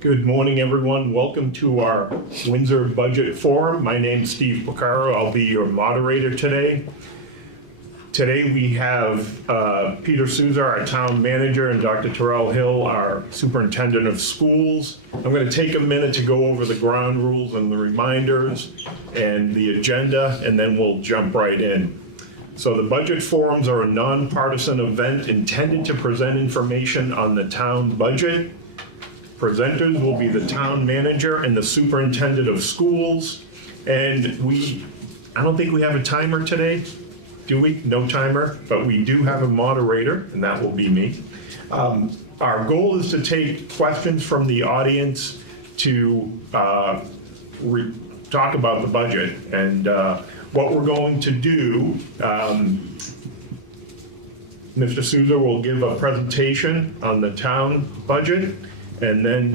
Good morning, everyone. Welcome to our Windsor Budget Forum. My name's Steve Picaro. I'll be your moderator today. Today we have Peter Souza, our town manager, and Dr. Terrell Hill, our superintendent of schools. I'm going to take a minute to go over the ground rules and the reminders and the agenda, and then we'll jump right in. So the budget forums are a nonpartisan event intended to present information on the town budget. Presenters will be the town manager and the superintendent of schools. And I don't think we have a timer today, do we? No timer, but we do have a moderator, and that will be me. Our goal is to take questions from the audience to talk about the budget. And what we're going to do, Mr. Souza will give a presentation on the town budget, and then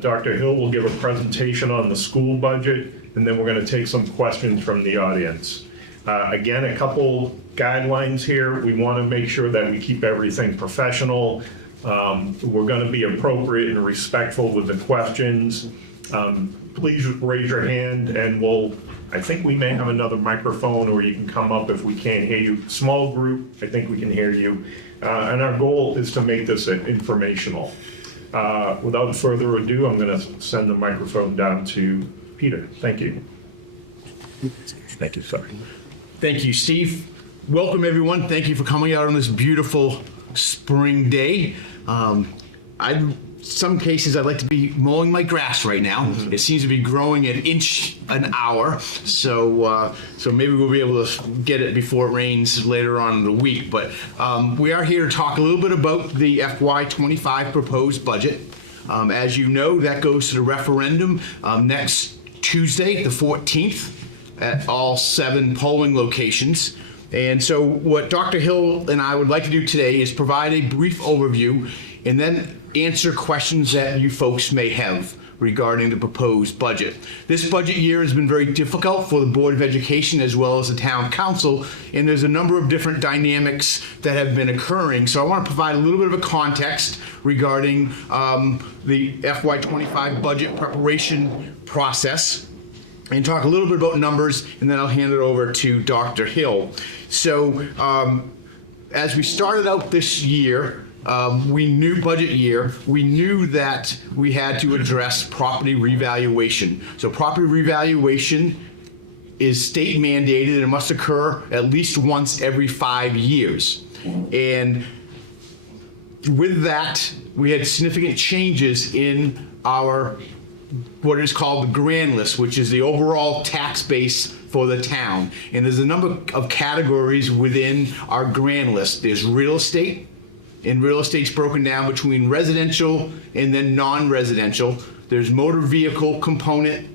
Dr. Hill will give a presentation on the school budget, and then we're going to take some questions from the audience. Again, a couple guidelines here. We want to make sure that we keep everything professional. We're going to be appropriate and respectful with the questions. Please raise your hand, and I think we may have another microphone, or you can come up if we can't hear you. Small group, I think we can hear you. And our goal is to make this informational. Without further ado, I'm going to send the microphone down to Peter. Thank you. Thank you, sorry. Thank you, Steve. Welcome, everyone. Thank you for coming out on this beautiful spring day. Some cases I'd like to be mowing my grass right now. Mm-hmm. It seems to be growing an inch an hour, so maybe we'll be able to get it before it rains later on in the week. But we are here to talk a little bit about the FY25 proposed budget. As you know, that goes to the referendum next Tuesday, the 14th, at all 7 polling locations. And so what Dr. Hill and I would like to do today is provide a brief overview and then answer questions that you folks may have regarding the proposed budget. This budget year has been very difficult for the Board of Education as well as the Town Council, and there's a number of different dynamics that have been occurring. So I want to provide a little bit of a context regarding the FY25 budget preparation process and talk a little bit about numbers, and then I'll hand it over to Dr. Hill. So as we started out this year, we knew that we had to address property revaluation. So property revaluation is state mandated and it must occur at least once every 5 years. And with that, we had significant changes in our what is called the grand list, which is the overall tax base for the town. And there's a number of categories within our grand list. There's real estate, and real estate's broken down between residential and then non-residential. There's motor vehicle component,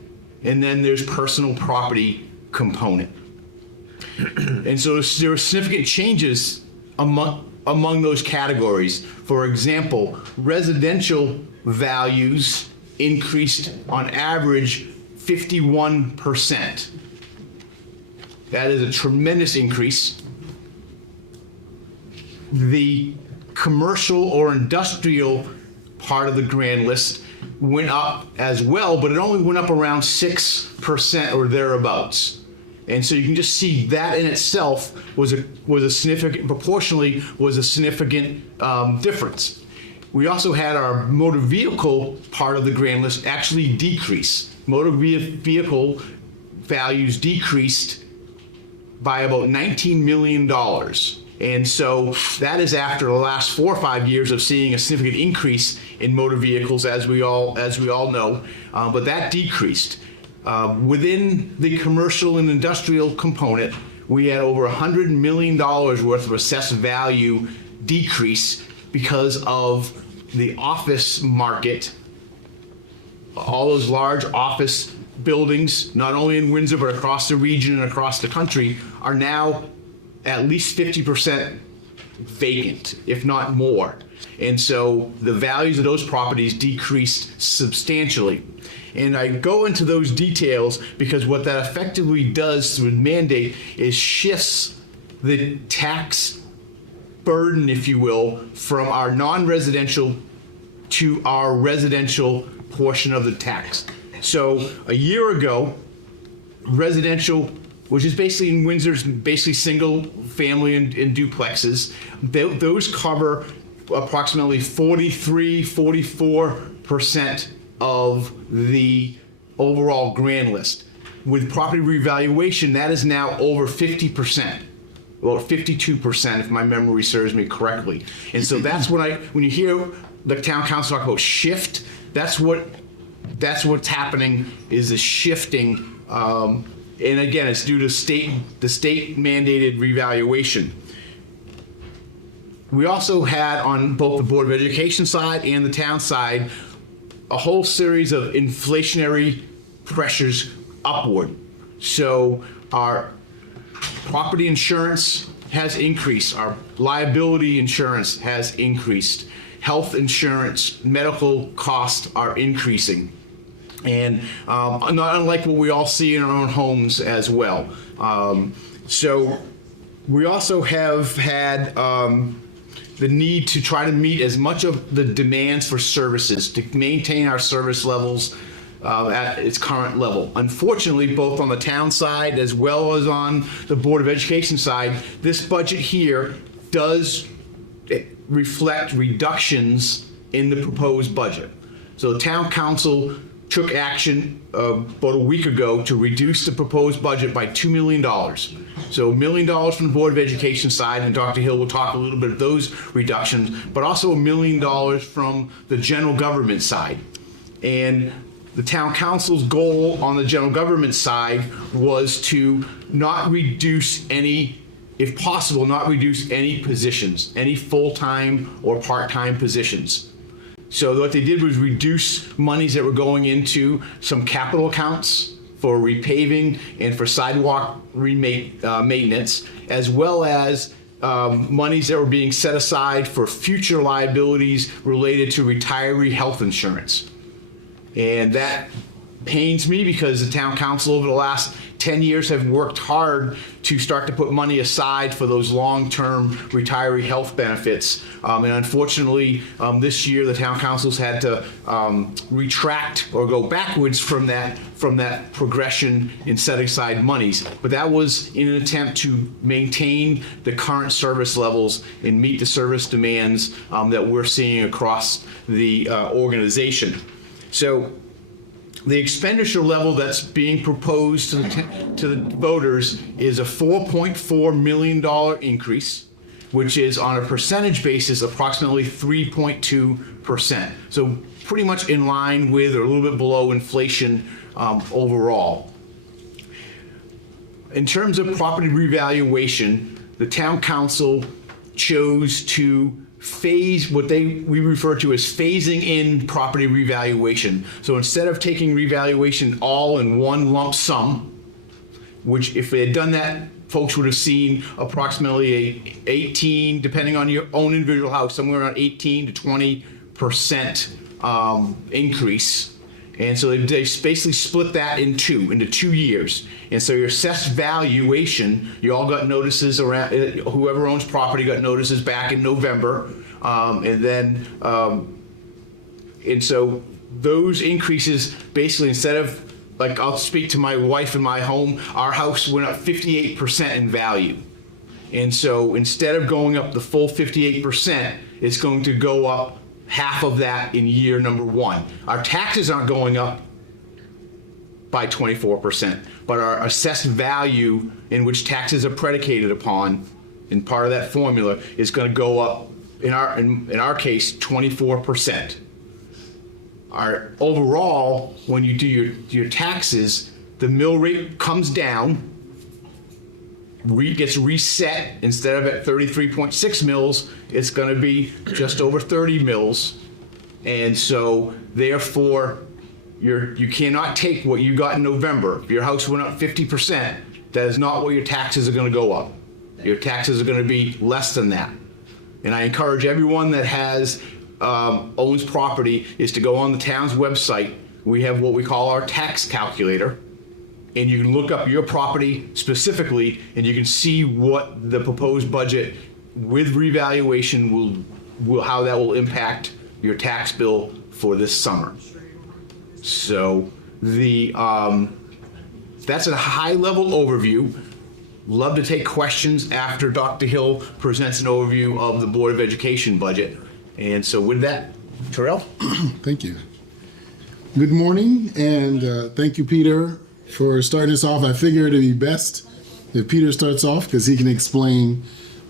and then there's personal property component. And so there are significant changes among those categories. For example, residential values increased on average 51%. That is a tremendous increase. The commercial or industrial part of the grand list went up as well, but it only went up around 6% or thereabouts. And so you can just see that in itself was a significant, proportionally was a significant difference. We also had our motor vehicle part of the grand list actually decrease. Motor vehicle values decreased by about $19 million. And so that is after the last 4 or 5 years of seeing a significant increase in motor vehicles, as we all know, but that decreased. Within the commercial and industrial component, we had over $100 million worth of assessed value decrease because of the office market. All those large office buildings, not only in Windsor but across the region and across the country, are now at least 50% vacant, if not more. And so the values of those properties decreased substantially. And I go into those details because what that effectively does through mandate is shifts the tax burden, if you will, from our non-residential to our residential portion of the tax. So a year ago, residential, which is basically in Windsor's basically single family and duplexes, those cover approximately 44% of the overall grand list. With property revaluation, that is now over 50%. Well, 52%, if my memory serves me correctly. And so that's when you hear the town council talk about shift, that's what's happening, is a shifting. And again, it's due to the state mandated revaluation. We also had on both the Board of Education side and the town side a whole series of inflationary pressures upward. So our property insurance has increased, our liability insurance has increased, health insurance, medical costs are increasing. And not unlike what we all see in our own homes as well. So we also have had the need to try to meet as much of the demands for services to maintain our service levels at its current level. Unfortunately, both on the town side as well as on the Board of Education side, this budget here does reflect reductions in the proposed budget. So the town council took action about a week ago to reduce the proposed budget by $2 million. So $1 million from the Board of Education side, and Dr. Hill will talk a little bit of those reductions, but also $1 million from the general government side. And the town council's goal on the general government side was to not reduce any, if possible, not reduce any positions, any full-time or part-time positions. So what they did was reduce monies that were going into some capital accounts for repaving and for sidewalk maintenance, as well as monies that were being set aside for future liabilities related to retiree health insurance. And that pains me because the town council over the last 10 years have worked hard to start to put money aside for those long-term retiree health benefits. And unfortunately, this year the town council's had to retract or go backwards from that progression in setting aside monies. But that was in an attempt to maintain the current service levels and meet the service demands that we're seeing across the organization. So the expenditure level that's being proposed to the voters is a $4.4 million increase, which is on a percentage basis approximately 3.2%. So pretty much in line with or a little bit below inflation overall. In terms of property revaluation, the town council chose to phase what we refer to as phasing in property revaluation. So instead of taking revaluation all in one lump sum, which if they had done that, folks would have seen approximately 18, depending on your own individual house, somewhere around 18 to 20% increase. And so they basically split that into 2 years. And so your assessed valuation, you all got notices around, whoever owns property got notices back in November. And so those increases basically, instead of, like, I'll speak to my wife and my home, our house went up 58% in value. And so instead of going up the full 58%, it's going to go up half of that in year number one. Our taxes aren't going up by 24%, but our assessed value in which taxes are predicated upon, and part of that formula, is going to go up, in our case, 24%. Our overall, when you do your taxes, the mill rate comes down, gets reset. Instead of at 33.6 mils, it's going to be just over 30 mils. And so therefore you cannot take what you got in November. If your house went up 50%, that is not what your taxes are going to go up. Your taxes are going to be less than that. And I encourage everyone that owns property is to go on the town's website. We have what we call our tax calculator. And you can look up your property specifically, and you can see what the proposed budget with revaluation will how that will impact your tax bill for this summer. So that's a high-level overview. Love to take questions after Dr. Hill presents an overview of the Board of Education budget. And so with that, Terrell? Thank you. Good morning, and thank you, Peter, for starting us off. I figured it'd be best if Peter starts off because he can explain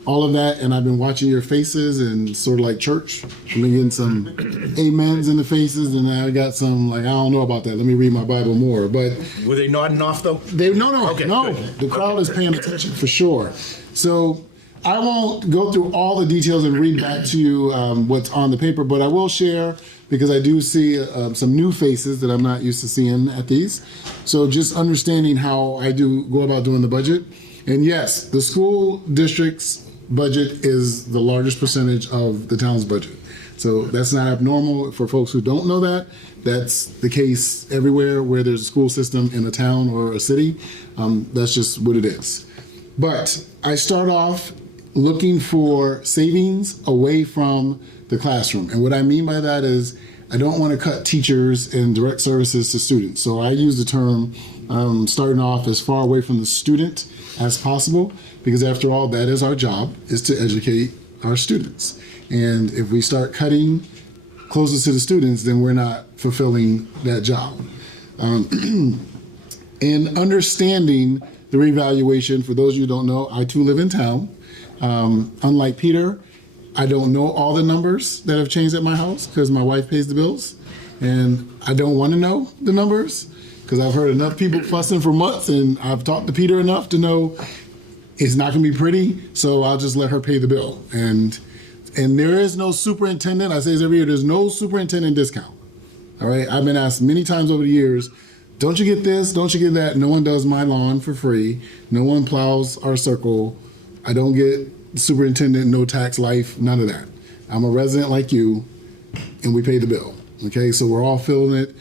all of that. And I've been watching your faces and sort of like church. I've been getting some amens in the faces, and I got some like, I don't know about that. Let me read my Bible more. But Were they nodding off though? no. Good. The crowd is paying attention for sure. So I won't go through all the details and read back to you what's on the paper, but I will share because I do see some new faces that I'm not used to seeing at these. So just understanding how I do go about doing the budget. And yes, the school district's budget is the largest percentage of the town's budget. So that's not abnormal for folks who don't know that. That's the case everywhere where there's a school system in a town or a city. That's just what it is. But I start off looking for savings away from the classroom. And what I mean by that is I don't want to cut teachers and direct services to students. So I use the term starting off as far away from the student as possible, because after all, that is our job, is to educate our students. And if we start cutting closest to the students, then we're not fulfilling that job. And understanding the revaluation, for those of you who don't know, I too live in town. Unlike Peter, I don't know all the numbers that have changed at my house because my wife pays the bills. And I don't want to know the numbers because I've heard enough people fussing for months, and I've talked to Peter enough to know it's not going to be pretty, so I'll just let her pay the bill. And there is no superintendent. I say this every year, there's no superintendent discount. All right, I've been asked many times over the years, don't you get this, don't you get that? No one does my lawn for free. No one plows our circle. I don't get superintendent, no tax life, none of that. I'm a resident like you, and we pay the bill. Okay, so we're all feeling it.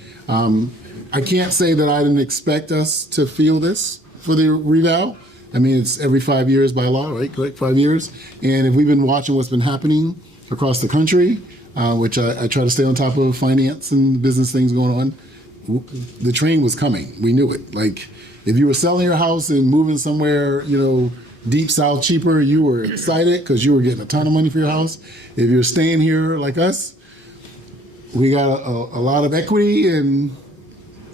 I can't say that I didn't expect us to feel this for the reval. I mean, it's every 5 years by law, right? Correct, 5 years. And if we've been watching what's been happening across the country, which I try to stay on top of finance and business things going on, the train was coming. We knew it. Like, if you were selling your house and moving somewhere, deep south cheaper, you were excited because you were getting a ton of money for your house. If you're staying here like us, we got a lot of equity and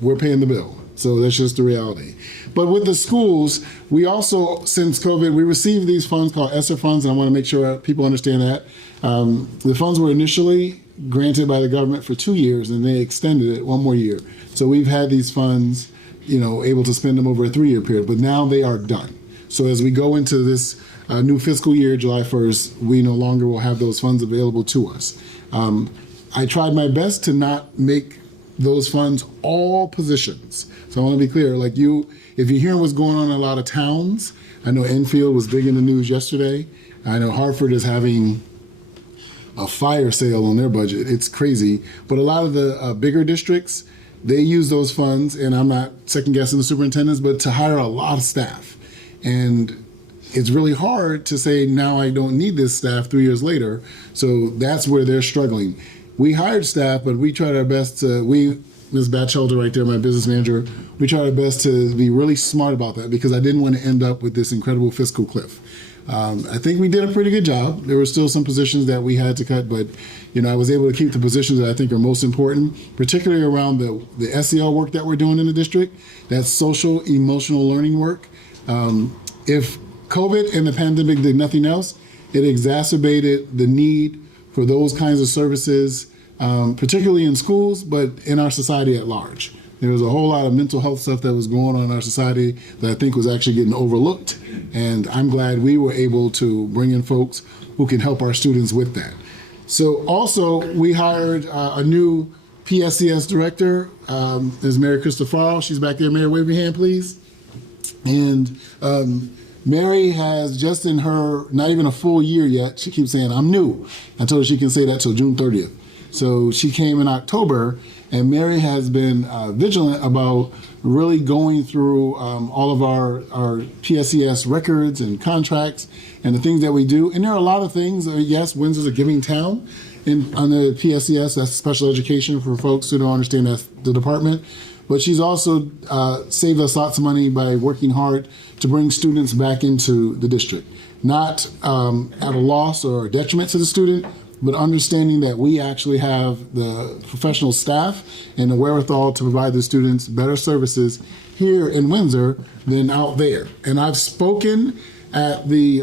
we're paying the bill. So that's just the reality. But with the schools, we also, since COVID, we received these funds called ESSER funds, and I want to make sure people understand that. The funds were initially granted by the government for 2 years, and they extended it 1 more year. So we've had these funds, able to spend them over a 3-year period, but now they are done. So as we go into this new fiscal year, July 1st, we no longer will have those funds available to us. I tried my best to not make those funds all positions. So I want to be clear, if you're hearing what's going on in a lot of towns, I know Enfield was big in the news yesterday. I know Hartford is having a fire sale on their budget. It's crazy. But a lot of the bigger districts, they use those funds, and I'm not second guessing the superintendents, but to hire a lot of staff. And it's really hard to say, now I don't need this staff 3 years later. So that's where they're struggling. We hired staff, but we tried our best to, Ms. Batchelder right there, my business manager, we tried our best to be really smart about that because I didn't want to end up with this incredible fiscal cliff. I think we did a pretty good job. There were still some positions that we had to cut, but I was able to keep the positions that I think are most important, particularly around the SEL work that we're doing in the district. That's social emotional learning work. If COVID and the pandemic did nothing else, it exacerbated the need for those kinds of services, particularly in schools, but in our society at large. There was a whole lot of mental health stuff that was going on in our society that I think was actually getting overlooked. And I'm glad we were able to bring in folks who can help our students with that. So also, we hired a new PSCS director, is Mary Cristofaro. She's back there. Mary, wave your hand, please. And Mary has just in her, not even a full year yet, she keeps saying, I'm new. I told her she can say that till June 30th. So she came in October, and Mary has been vigilant about really going through all of our PSCS records and contracts and the things that we do. And there are a lot of things, yes, Windsor's a giving town, on the PSES, that's special education for folks who don't understand that's the department. But she's also saved us lots of money by working hard to bring students back into the district. Not at a loss or a detriment to the student, but understanding that we actually have the professional staff and the wherewithal to provide the students better services here in Windsor than out there. And I've spoken at the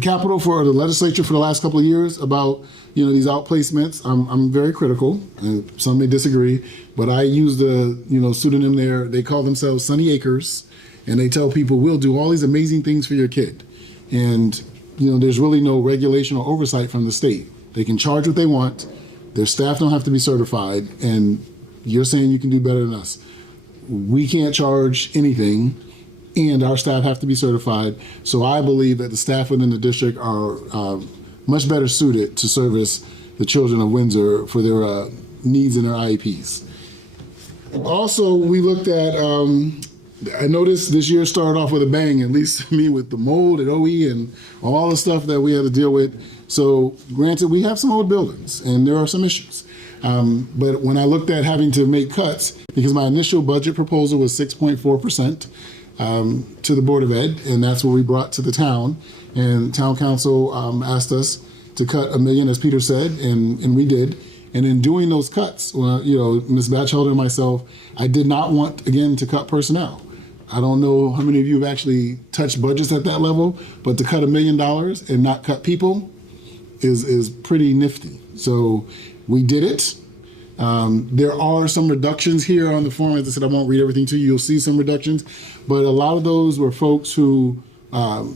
Capitol for the legislature for the last couple of years about these outplacements. I'm very critical, and some may disagree, but I use the pseudonym there. They call themselves Sunny Acres, and they tell people we'll do all these amazing things for your kid. And there's really no regulation or oversight from the state. They can charge what they want. Their staff don't have to be certified, and you're saying you can do better than us. We can't charge anything, and our staff have to be certified. So I believe that the staff within the district are much better suited to service the children of Windsor for their needs and their IEPs. Also, we looked at, I noticed this year started off with a bang, at least me, with the mold at OE and all the stuff that we had to deal with. So granted, we have some old buildings and there are some issues. But when I looked at having to make cuts, because my initial budget proposal was 6.4%, to the Board of Ed, and that's what we brought to the town. And town council asked us to cut $1 million, as Peter said, and we did. And in doing those cuts, Ms. Batchelder and myself, I did not want, again, to cut personnel. I don't know how many of you have actually touched budgets at that level, but to cut $1 million and not cut people is pretty nifty. So we did it. There are some reductions here on the form. As I said, I won't read everything to you. You'll see some reductions, but a lot of those were folks who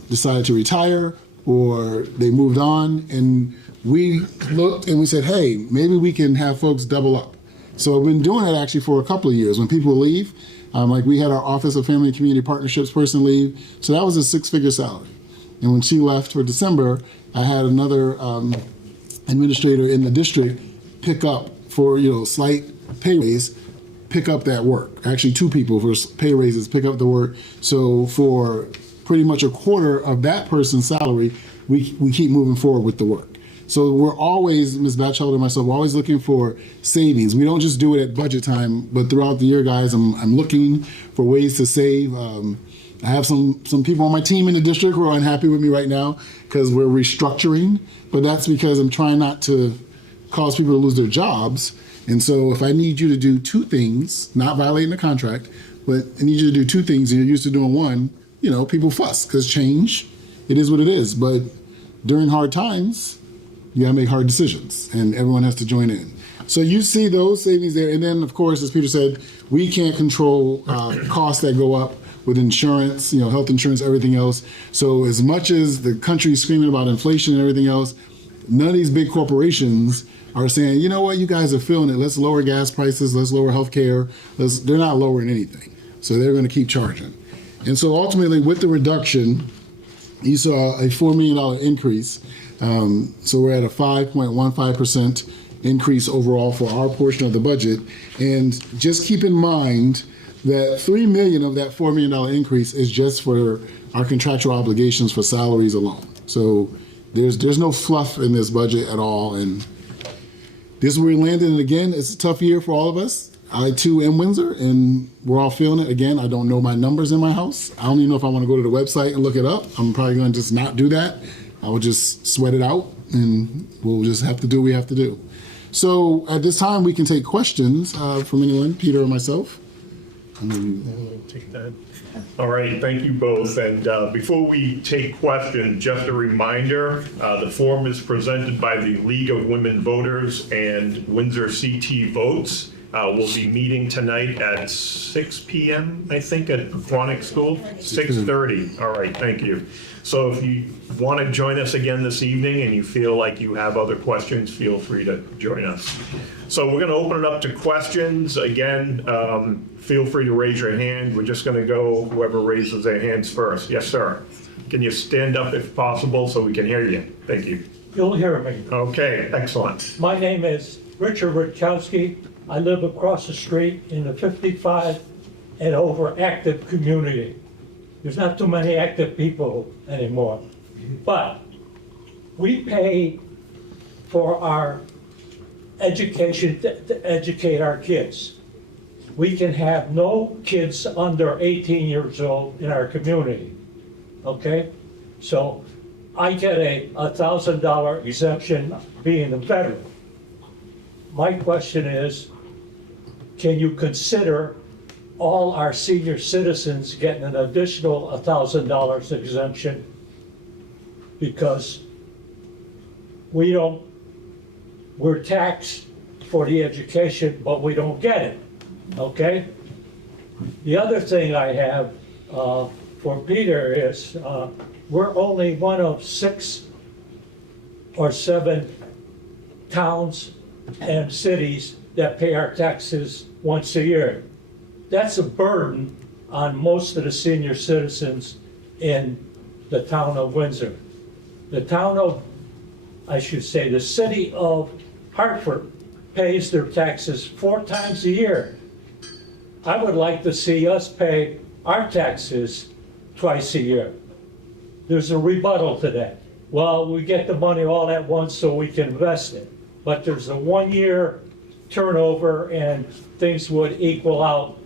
decided to retire or they moved on, and we looked and we said, hey, maybe we can have folks double up. So I've been doing it actually for a couple of years. When people leave, like we had our Office of Family and Community Partnerships person leave, so that was a 6-figure salary. And when she left for December, I had another administrator in the district pick up for slight pay raise, pick up that work. Actually, 2 people for pay raises pick up the work. So for pretty much a quarter of that person's salary, we keep moving forward with the work. So we're always, Ms. Batchelder and myself, we're always looking for savings. We don't just do it at budget time, but throughout the year, guys, I'm looking for ways to save. I have some people on my team in the district who are unhappy with me right now because we're restructuring, but that's because I'm trying not to cause people to lose their jobs. And so if I need you to do 2 things, not violating the contract, but I need you to do 2 things and you're used to doing one, people fuss because change, it is what it is. But during hard times, you gotta make hard decisions and everyone has to join in. So you see those savings there. And then of course, as Peter said, we can't control costs that go up with insurance, health insurance, everything else. So as much as the country is screaming about inflation and everything else, none of these big corporations are saying, you know what, you guys are feeling it. Let's lower gas prices. Let's lower health care. They're not lowering anything. So they're going to keep charging. And so ultimately with the reduction, you saw a $4 million increase. So we're at a 5.15% increase overall for our portion of the budget. And just keep in mind that $3 million of that $4 million increase is just for our contractual obligations for salaries alone. So there's no fluff in this budget at all. And this is where we landed. And again, it's a tough year for all of us. I too am Windsor, and we're all feeling it. Again, I don't know my numbers in my house. I don't even know if I want to go to the website and look it up. I'm probably going to just not do that. I will just sweat it out, and we'll just have to do what we have to do. So at this time, we can take questions from anyone, Peter or myself. I'll take that. All right, thank you both. And before we take questions, just a reminder, the form is presented by the League of Women Voters and Windsor CT Votes. We'll be meeting tonight at 6 p.m., I think, at Pequannock School. 6:30. All right, thank you. So if you want to join us again this evening and you feel like you have other questions, feel free to join us. So we're going to open it up to questions. Again, feel free to raise your hand. We're just going to go whoever raises their hands first. Yes, sir. Can you stand up if possible so we can hear you? Thank you. You'll hear me. Okay, excellent. My name is Richard Rutkowski. I live across the street in the 55 and over active community. There's not too many active people anymore. But we pay for our education, to educate our kids. We can have no kids under 18 years old in our community, okay? So I get a $1,000 exemption being a veteran. My question is, can you consider all our senior citizens getting an additional $1,000 exemption? Because we're taxed for the education, but we don't get it, okay? The other thing I have for Peter is we're only one of 6 or 7 towns and cities that pay our taxes once a year. That's a burden on most of the senior citizens in the town of Windsor. The city of Hartford pays their taxes 4 times a year. I would like to see us pay our taxes twice a year. There's a rebuttal to that. Well, we get the money all at once so we can invest it. But there's a 1-year turnover and things would equal out,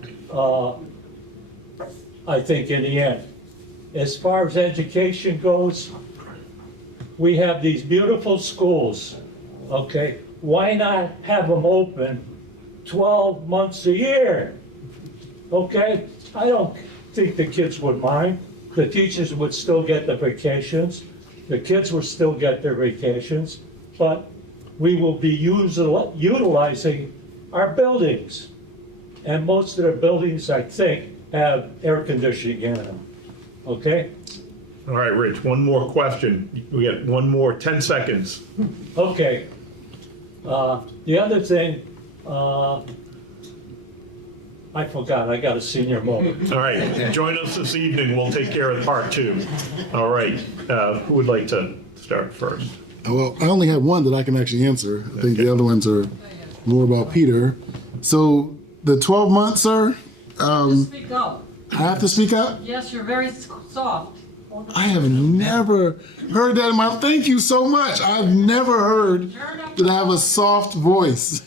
I think, in the end. As far as education goes, we have these beautiful schools, okay? Why not have them open 12 months a year? Okay? I don't think the kids would mind. The teachers would still get the vacations. The kids would still get their vacations, but we will be utilizing our buildings. And most of the buildings, I think, have air conditioning in them, okay? All right, Rich, one more question. We got one more, 10 seconds. Okay. The other thing, I forgot, I got a senior moment. All right, join us this evening. We'll take care of part 2. All right, who would like to start first? Well, I only have one that I can actually answer. I think the other ones are more about Peter. So the 12 months, sir, Speak up. I have to speak up? Yes, you're very soft. I have never heard that in my, thank you so much. I've never heard that I have a soft voice.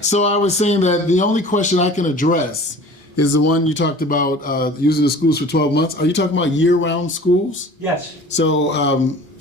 So I was saying that the only question I can address is the one you talked about using the schools for 12 months. Are you talking about year-round schools? Yes. So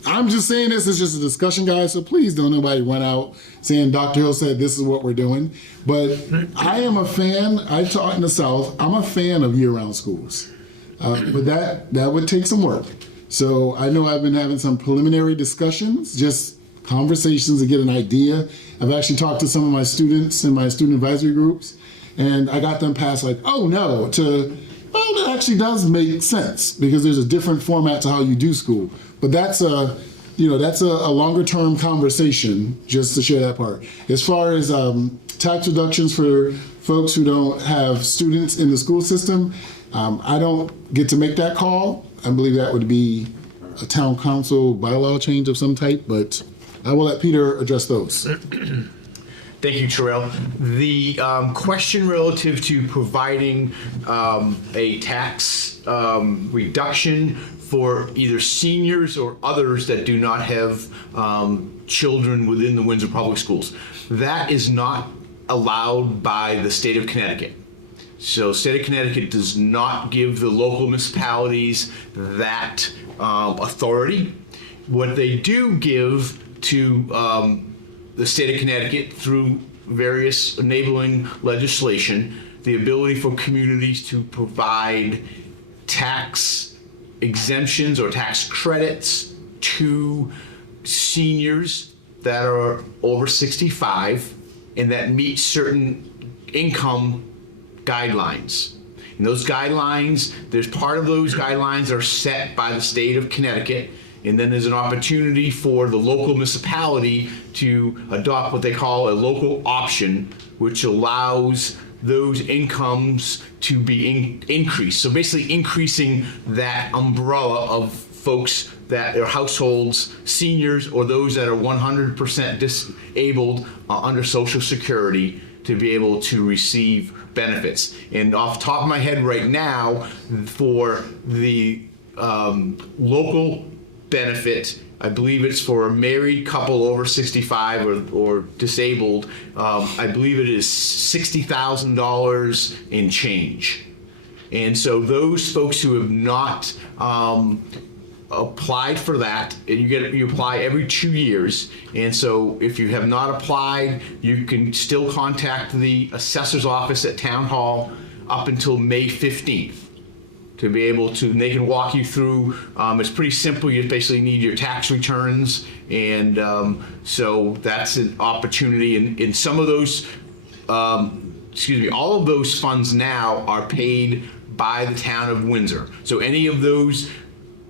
I'm just saying this is just a discussion, guys, so please don't nobody run out saying Dr. Hill said this is what we're doing. But I am a fan, I taught in the South, I'm a fan of year-round schools. But that would take some work. So I know I've been having some preliminary discussions, just conversations to get an idea. I've actually talked to some of my students in my student advisory groups, and I got them past like, oh no, to, well, that actually does make sense because there's a different format to how you do school. But that's a longer term conversation, just to share that part. As far as tax reductions for folks who don't have students in the school system, I don't get to make that call. I believe that would be a town council bylaw change of some type, but I will let Peter address those. Thank you, Terrell. The question relative to providing a tax reduction for either seniors or others that do not have children within the Windsor Public Schools, that is not allowed by the state of Connecticut. So state of Connecticut does not give the local municipalities that authority. What they do give to the state of Connecticut through various enabling legislation, the ability for communities to provide tax exemptions or tax credits to seniors that are over 65 and that meet certain income guidelines. And those guidelines, there's part of those guidelines are set by the state of Connecticut, and then there's an opportunity for the local municipality to adopt what they call a local option, which allows those incomes to be increased. So basically increasing that umbrella of folks that are households, seniors, or those that are 100% disabled under Social Security to be able to receive benefits. And off the top of my head right now, for the local benefit, I believe it's for a married couple over 65 or disabled. I believe it is $60,000 in change. And so those folks who have not applied for that, and you apply every 2 years. And so if you have not applied, you can still contact the assessor's office at Town Hall up until May 15th to be able to, and they can walk you through. It's pretty simple. You basically need your tax returns, and so that's an opportunity. And some of those, all of those funds now are paid by the town of Windsor. So any of those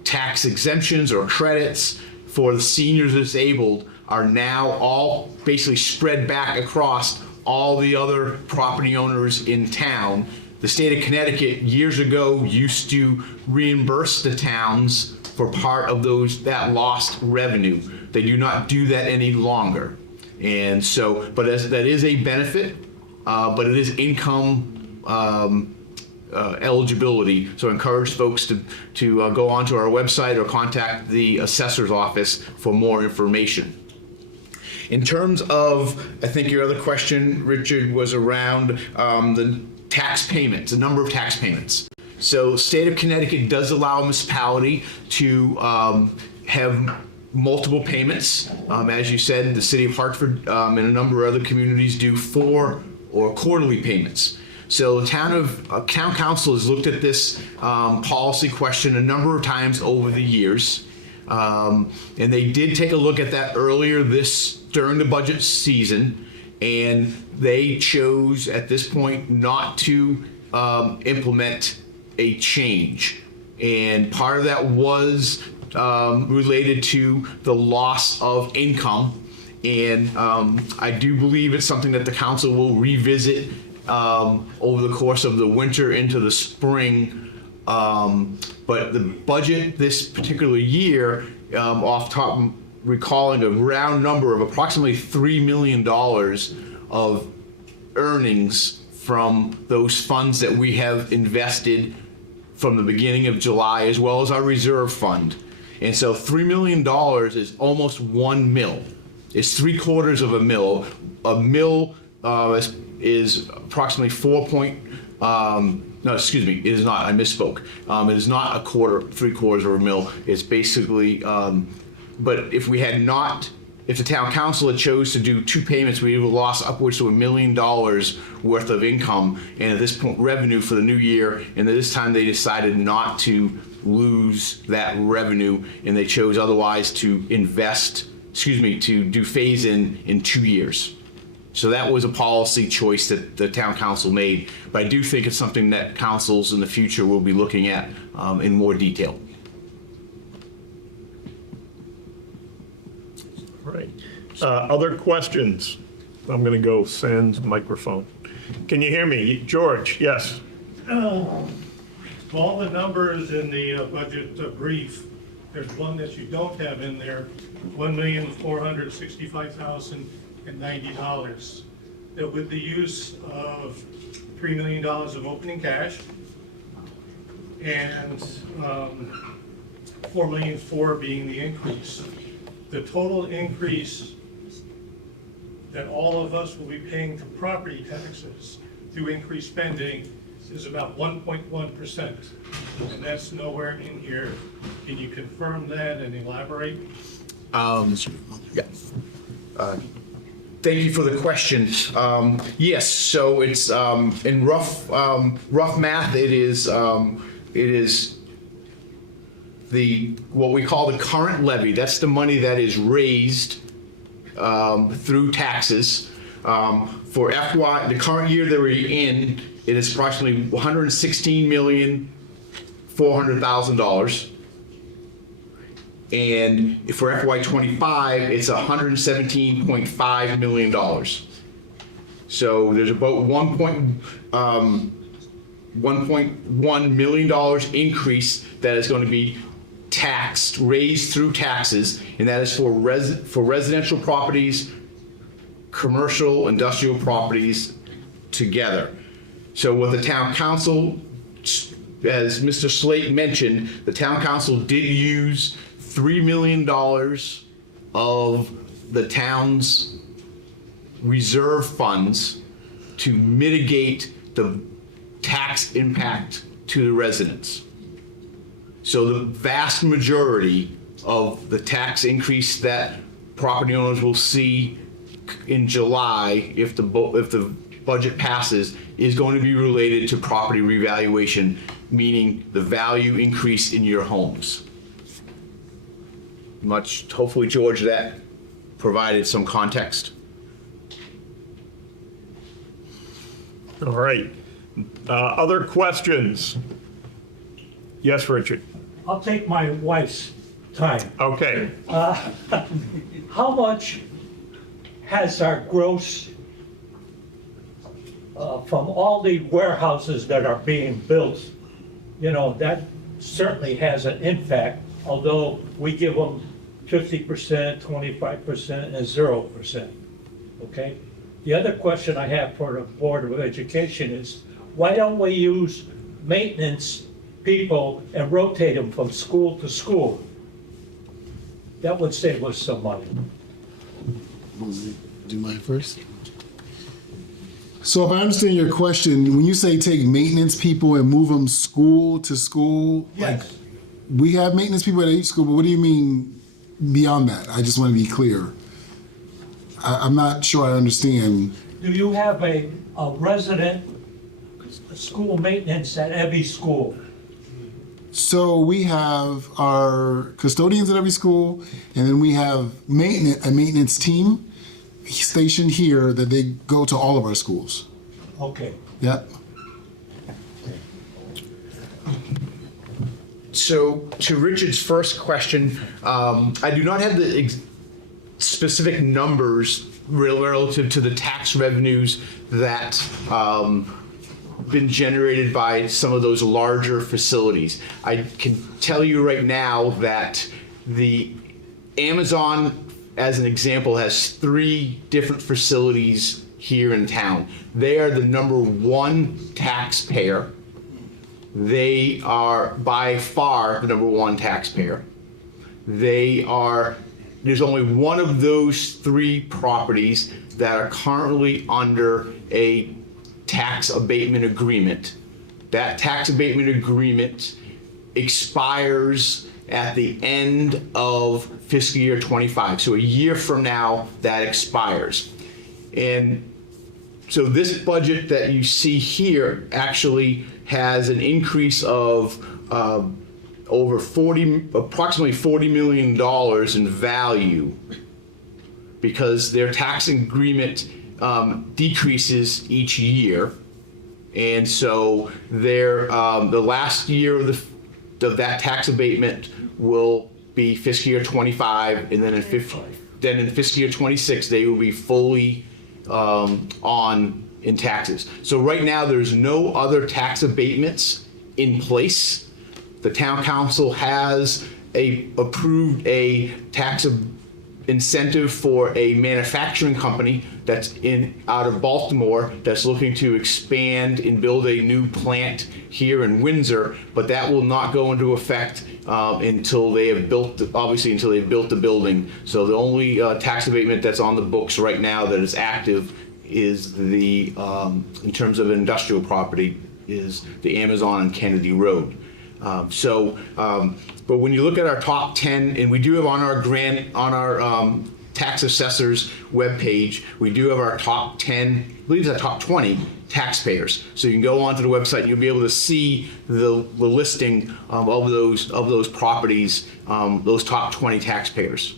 tax exemptions or credits for the seniors disabled are now all basically spread back across all the other property owners in town. The state of Connecticut years ago used to reimburse the towns for part of that lost revenue. They do not do that any longer. And so, but that is a benefit, but it is income eligibility. So I encourage folks to go onto our website or contact the assessor's office for more information. In terms of, I think your other question, Richard, was around the tax payments, the number of tax payments. So state of Connecticut does allow a municipality to have multiple payments. As you said, the city of Hartford and a number of other communities do 4 or quarterly payments. So the town council has looked at this policy question a number of times over the years. And they did take a look at that earlier during the budget season, and they chose at this point not to implement a change. And part of that was related to the loss of income. And I do believe it's something that the council will revisit over the course of the winter into the spring. But the budget this particular year, off top, recalling a round number of approximately $3 million of earnings from those funds that we have invested from the beginning of July, as well as our reserve fund. And so $3 million is almost 1 mil. It's 3/4 of a mil. A mil is approximately no, excuse me, it is not, I misspoke. It is not a quarter, 3/4 of a mil. It's basically, but if the town council had chose to do 2 payments, we would have lost upwards to $1 million worth of income, and at this point, revenue for the new year, and at this time they decided not to lose that revenue, and they chose otherwise to to do phase in 2 years. So that was a policy choice that the town council made, but I do think it's something that councils in the future will be looking at in more detail. All right. Other questions? I'm going to go sans microphone. Can you hear me? George, yes. All the numbers in the budget brief, there's one that you don't have in there, $1,465,090. That with the use of $3 million of opening cash and $4.4 million being the increase. The total increase that all of us will be paying to property taxes through increased spending is about 1.1%, and that's nowhere in here. Can you confirm that and elaborate? Yeah. Thank you for the question. Yes, so it's in rough math. It is what we call the current levy. That's the money that is raised through taxes. For the current year that we're in, it is approximately $116,400,000. And for FY25, it's $117.5 million. So there's about $1.1 million increase that is going to be raised through taxes, and that is for residential properties, commercial, industrial properties together. So what the town council, as Mr. Slate mentioned, the town council did use $3 million of the town's reserve funds to mitigate the tax impact to the residents. So the vast majority of the tax increase that property owners will see in July, if the budget passes, is going to be related to property revaluation, meaning the value increase in your homes. Hopefully, George, that provided some context. All right. Other questions? Yes, Richard. I'll take my wife's time. Okay. How much has our gross, from all the warehouses that are being built, you know, that certainly has an impact, although we give them 50%, 25%, and 0%, okay? The other question I have for the Board of Education is, why don't we use maintenance people and rotate them from school to school? That would save us some money. Do mine first. So if I understand your question, when you say take maintenance people and move them school to school, Yes. we have maintenance people at each school, but what do you mean beyond that? I just want to be clear. I'm not sure I understand. Do you have a resident school maintenance at every school? So we have our custodians at every school, and then we have a maintenance team stationed here that they go to all of our schools. Okay. Yep. So to Richard's first question, I do not have the specific numbers relative to the tax revenues that been generated by some of those larger facilities. I can tell you right now that the Amazon, as an example, has 3 different facilities here in town. They are the #1 taxpayer. They are by far the #1 taxpayer. There's only one of those 3 properties that are currently under a tax abatement agreement. That tax abatement agreement expires at the end of fiscal year 25. So a year from now, that expires. And so this budget that you see here actually has an increase of approximately $40 million in value, because their tax agreement decreases each year. And so the last year of that tax abatement will be fiscal year 25, and then in fiscal year 26 they will be fully on in taxes. So right now there's no other tax abatements in place. The town council has approved a tax incentive for a manufacturing company that's out of Baltimore that's looking to expand and build a new plant here in Windsor, but that will not go into effect until they have built the building. So the only tax abatement that's on the books right now that is active is in terms of industrial property, is the Amazon and Kennedy Road. But when you look at our top 10, and we do have on our tax assessor's webpage, we do have our top 10, I believe it's our top 20 taxpayers. So you can go onto the website and you'll be able to see the listing of those properties, those top 20 taxpayers.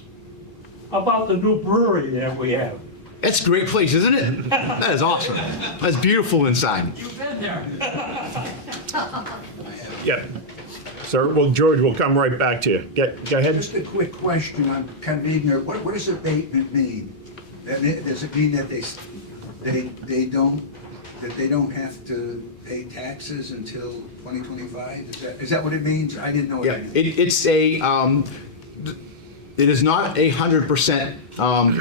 How about the new brewery that we have? It's a great place, isn't it? That is awesome. That's beautiful inside. You've been there. Yep. Sir, well, George, we'll come right back to you. Go ahead. Just a quick question on kind of ignorant. What does abatement mean? Does it mean that they don't have to pay taxes until 2025? Is that what it means? I didn't know what Yeah, it meant. it is not 100%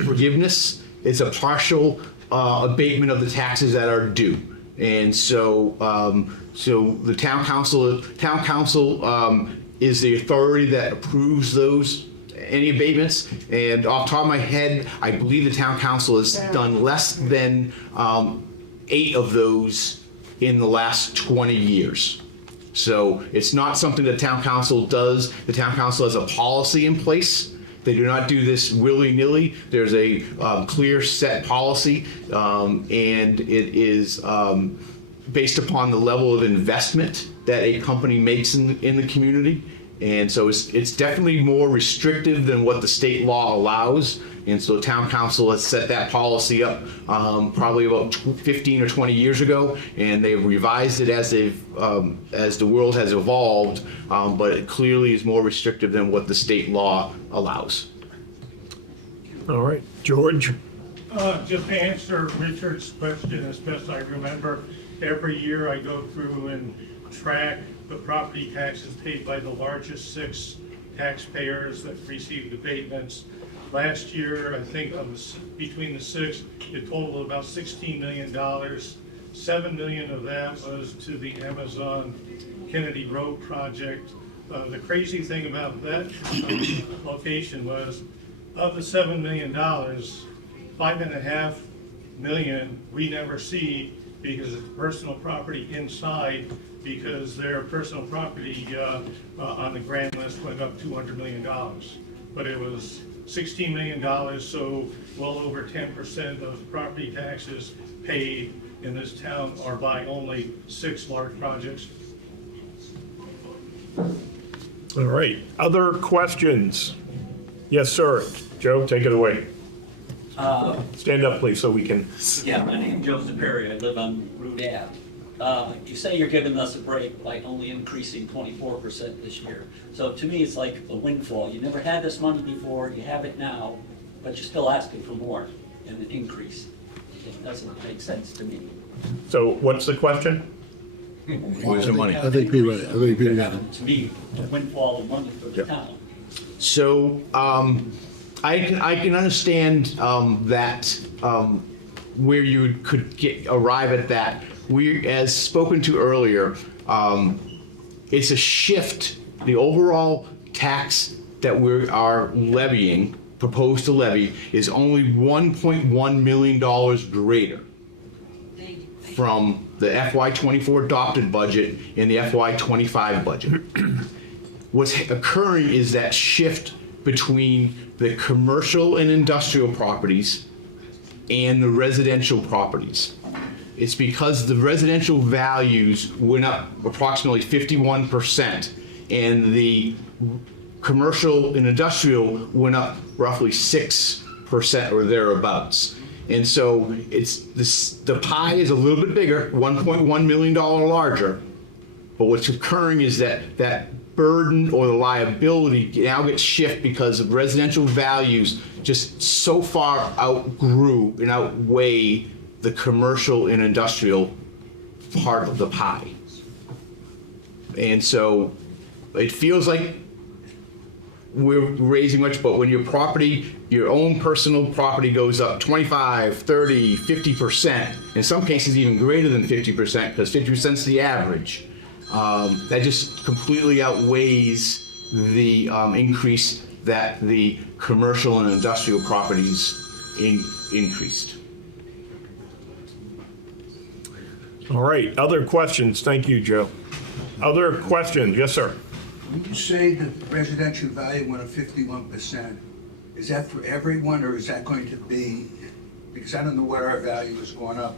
forgiveness. It's a partial abatement of the taxes that are due. And so the town council is the authority that approves any abatements. And off the top of my head, I believe the town council has done less than 8 of those in the last 20 years. So it's not something the town council does. The town council has a policy in place. They do not do this willy-nilly. There's a clear set policy, and it is based upon the level of investment that a company makes in the community. And so it's definitely more restrictive than what the state law allows. And so the town council has set that policy up probably about 15 or 20 years ago, and they've revised it as the world has evolved, but it clearly is more restrictive than what the state law allows. All right, George? Just to answer Richard's question, as best I remember, every year I go through and track the property taxes paid by the largest 6 taxpayers that received abatements. Last year, I think between the 6, it totaled about $16 million. $7 million of that was to the Amazon Kennedy Road project. The crazy thing about that location was, of the $7 million, $5.5 million we never see because it's personal property inside, because their personal property on the grand list went up $200 million. But it was $16 million, so well over 10% of property taxes paid in this town are by only 6 large projects. All right, other questions? Yes, sir. Joe, take it away. Stand up, please, so we can. Yeah, my name's Joseph Perry. I live on Route Ave. You say you're giving us a break by only increasing 24% this year. So to me, it's like a windfall. You never had this money before, you have it now, but you're still asking for more in an increase. It doesn't make sense to me. So what's the question? Where's the money? I think Peter got it. I think Peter got it. To me, a windfall of money for the town. So I can understand that where you could arrive at that. We, as spoken to earlier, it's a shift. The overall tax that we are levying, proposed to levy, is only $1.1 million greater from the FY24 adopted budget and the FY25 budget. What's occurring is that shift between the commercial and industrial properties and the residential properties. It's because the residential values went up approximately 51%, and the commercial and industrial went up roughly 6% or thereabouts. And so the pie is a little bit bigger, $1.1 million larger, but what's occurring is that burden or the liability now gets shifted because of residential values just so far outgrew and outweigh the commercial and industrial part of the pie. And so it feels like we're raising much, but when your property, your own personal property goes up 25, 30, 50%, in some cases even greater than 50%, because 50% is the average, that just completely outweighs the increase that the commercial and industrial properties increased. All right, other questions? Thank you, Joe. Other questions? Yes, sir. When you say the residential value went up 51%, is that for everyone, or is that going to be, because I don't know what our value is going up.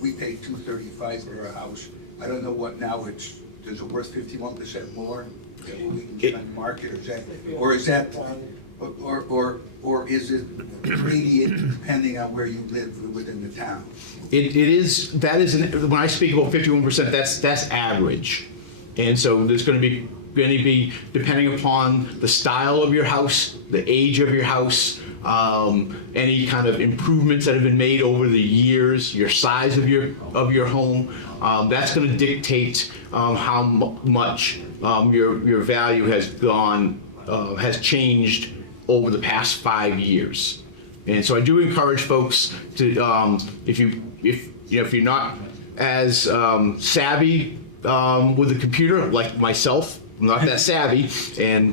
We paid $235 for a house. I don't know what now is it worth 51% more than what we can get on the market, or is that gradient depending on where you live within the town? It is, that is, when I speak about 51%, that's average. And so there's going to be depending upon the style of your house, the age of your house, any kind of improvements that have been made over the years, your size of your home, that's going to dictate how much your value has changed over the past 5 years. And so I do encourage folks to, if you're not as savvy with the computer like myself, I'm not that savvy,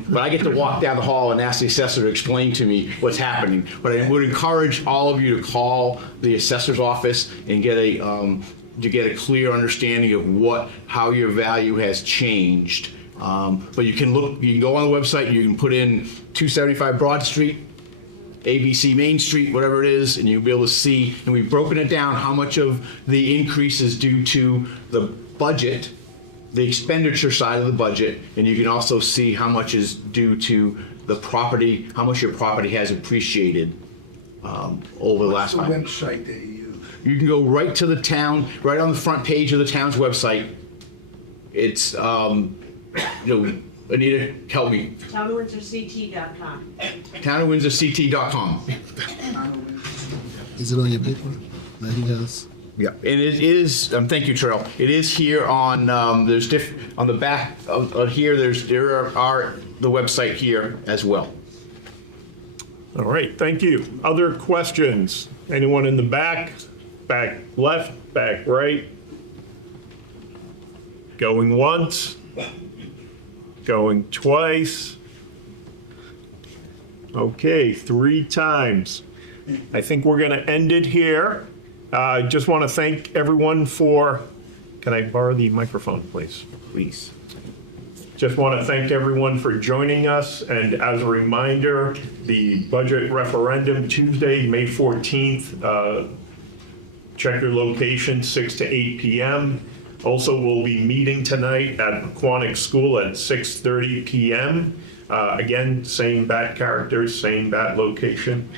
but I get to walk down the hall and ask the assessor to explain to me what's happening. But I would encourage all of you to call the assessor's office and get a clear understanding of how your value has changed. But you can go on the website and you can put in 275 Broad Street, ABC Main Street, whatever it is, and you'll be able to see, and we've broken it down how much of the increase is due to the budget, the expenditure side of the budget, and you can also see how much is due to the property, how much your property has appreciated over the last What's the 5 website that you use? You can go right to the town, right on the front page of the town's website. It's, Anita, help me, TownWindsorCT.com. townofwindsorct.com. Is it on your paper that he has? Yeah, and it is. Thank you, Terrell. It is here on. There's on the back of here. There are the website here as well. All right, thank you. Other questions? Anyone in the back? Back left, back right? Going once? Going twice? Okay, 3 times. I think we're gonna end it here. I just want to thank everyone can I borrow the microphone, please? Please. Just want to thank everyone for joining us, and as a reminder, the budget referendum Tuesday, May 14th, check your location, 6 to 8 p.m. Also, we'll be meeting tonight at Quantic School at 6:30 p.m. Again, same bat characters, same bat location.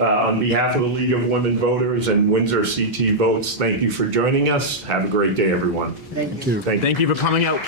On behalf of the League of Women Voters and Windsor CT Votes, thank you for joining us. Have a great day, everyone. Thank you. Thank you for coming out.